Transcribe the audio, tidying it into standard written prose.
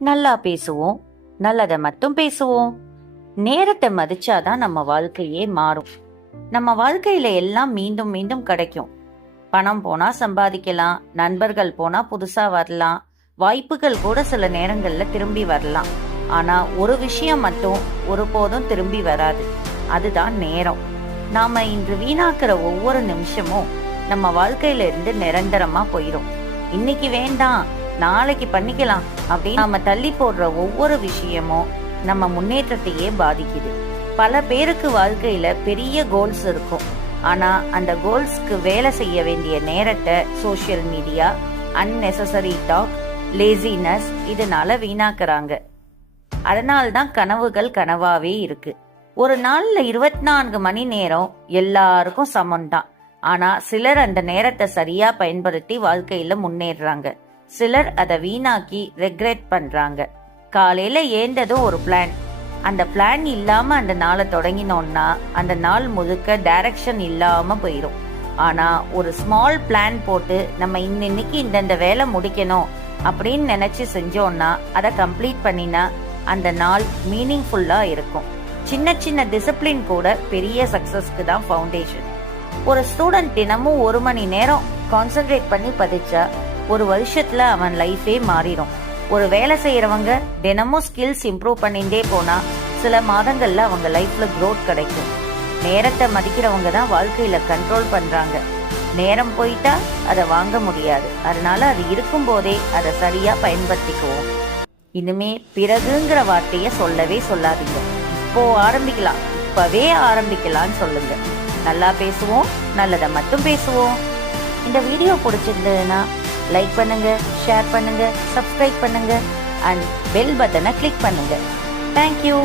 நல்லா பேசுவோம், நல்லதை மட்டும் பேசுவோம். நேரத்தை மதிச்சாதான் நம்ம வாழ்க்கையே மாறும். நம்ம வாழ்க்கையில எல்லாம் மீண்டும் மீண்டும் கிடைக்கும். பணம் போனா சம்பாதிக்கலாம், நண்பர்கள் போனா புதுசா வரலாம், வாய்ப்புகள் கூட சில நேரங்கள்ல திரும்பி வரலாம். ஆனா ஒரு விஷயம் மட்டும் ஒருபோதும் திரும்பி வராது. அதுதான் நேரம். நாம இன்று வீணாக்குற ஒவ்வொரு நிமிஷமும் நம்ம வாழ்க்கையில இருந்து நிரந்தரமா போயிடும். இன்னைக்கு வேண்டாம், நாளைக்கு பண்ணிக்கலாம் அப்படின்னு நாம தள்ளி போடுற ஒவ்வொரு விஷயமும் நம்ம முன்னேற்றத்தையே பாதிக்குது. பல பேருக்கு வாழ்க்கையில பெரிய கோல்ஸ் இருக்கும். ஆனா அந்த கோல்ஸ்க்கு வேலை செய்ய வேண்டிய நேரத்தை social media, unnecessary talk, laziness இதனால வீணாக்குறாங்க. அதனால்தான் கனவுகள் கனவாவே இருக்கு. ஒரு நாள்ல 24 மணி நேரம் எல்லாருக்கும் சமம்தான். ஆனா சிலர் அந்த நேரத்தை சரியா பயன்படுத்தி வாழ்க்கையில முன்னேறாங்க. சிலர் அதை வீணாக்கி ரெக்ரெட் பண்றாங்க. காலையில ஏந்ததும் ஒரு பிளான், அந்த பிளான் இல்லாம அந்த நாளை தொடங்கினோம்னா அந்த நாள் முழுக்க டைரக்ஷன் இல்லாம போயிடும். ஆனா ஒரு ஸ்மால் பிளான் போட்டு நம்ம இன்னைக்கு இந்தந்த வேலை முடிக்கணும் அப்படின்னு நினைச்சு செஞ்சோம்னா அதை கம்ப்ளீட் பண்ணினா அந்த நாள் மீனிங்ஃபுல்லா இருக்கும். சின்ன சின்ன டிசிப்ளின் கூட பெரிய சக்சஸ்க்கு தான் ஃபவுண்டேஷன். ஒரு ஸ்டூடெண்ட் தினமும் 1 மணி நேரம் கான்சென்ட்ரேட் பண்ணி படிச்சா ஒரு வருஷத்துல அவன் லைஃபே மாறிடும். ஒரு வேலை செய்யறவங்க தினமும் ஸ்கில்ஸ் இம்ப்ரூவ் பண்ணிட்டே போனா சில மாதங்கள்ல அவங்க லைஃப்ல growth கிடைக்கும். நேரத்தை மதிக்கிறவங்க தான் வாழ்க்கையில கண்ட்ரோல் பண்றாங்க. நேரம் போயிட்டா அதை வாங்க முடியாது. அதனால அது இருக்கும் போதே அதை சரியா பயன்படுத்திக்குவோம். இனிமே பிறகுங்கிற வார்த்தைய சொல்லவே சொல்லாதீங்க. இப்போ ஆரம்பிக்கலாம், இப்பவே ஆரம்பிக்கலாம்னு சொல்லுங்க. நல்லா பேசுவோம், நல்லதை மட்டும் பேசுவோம். இந்த வீடியோ பிடிச்சிருந்ததுன்னா லைக் பண்ணுங்க, ஷேர் பண்ணுங்க, சப்ஸ்கிரைப் பண்ணுங்க அண்ட் பெல் பட்டனை கிளிக் பண்ணுங்க. தேங்க்யூ.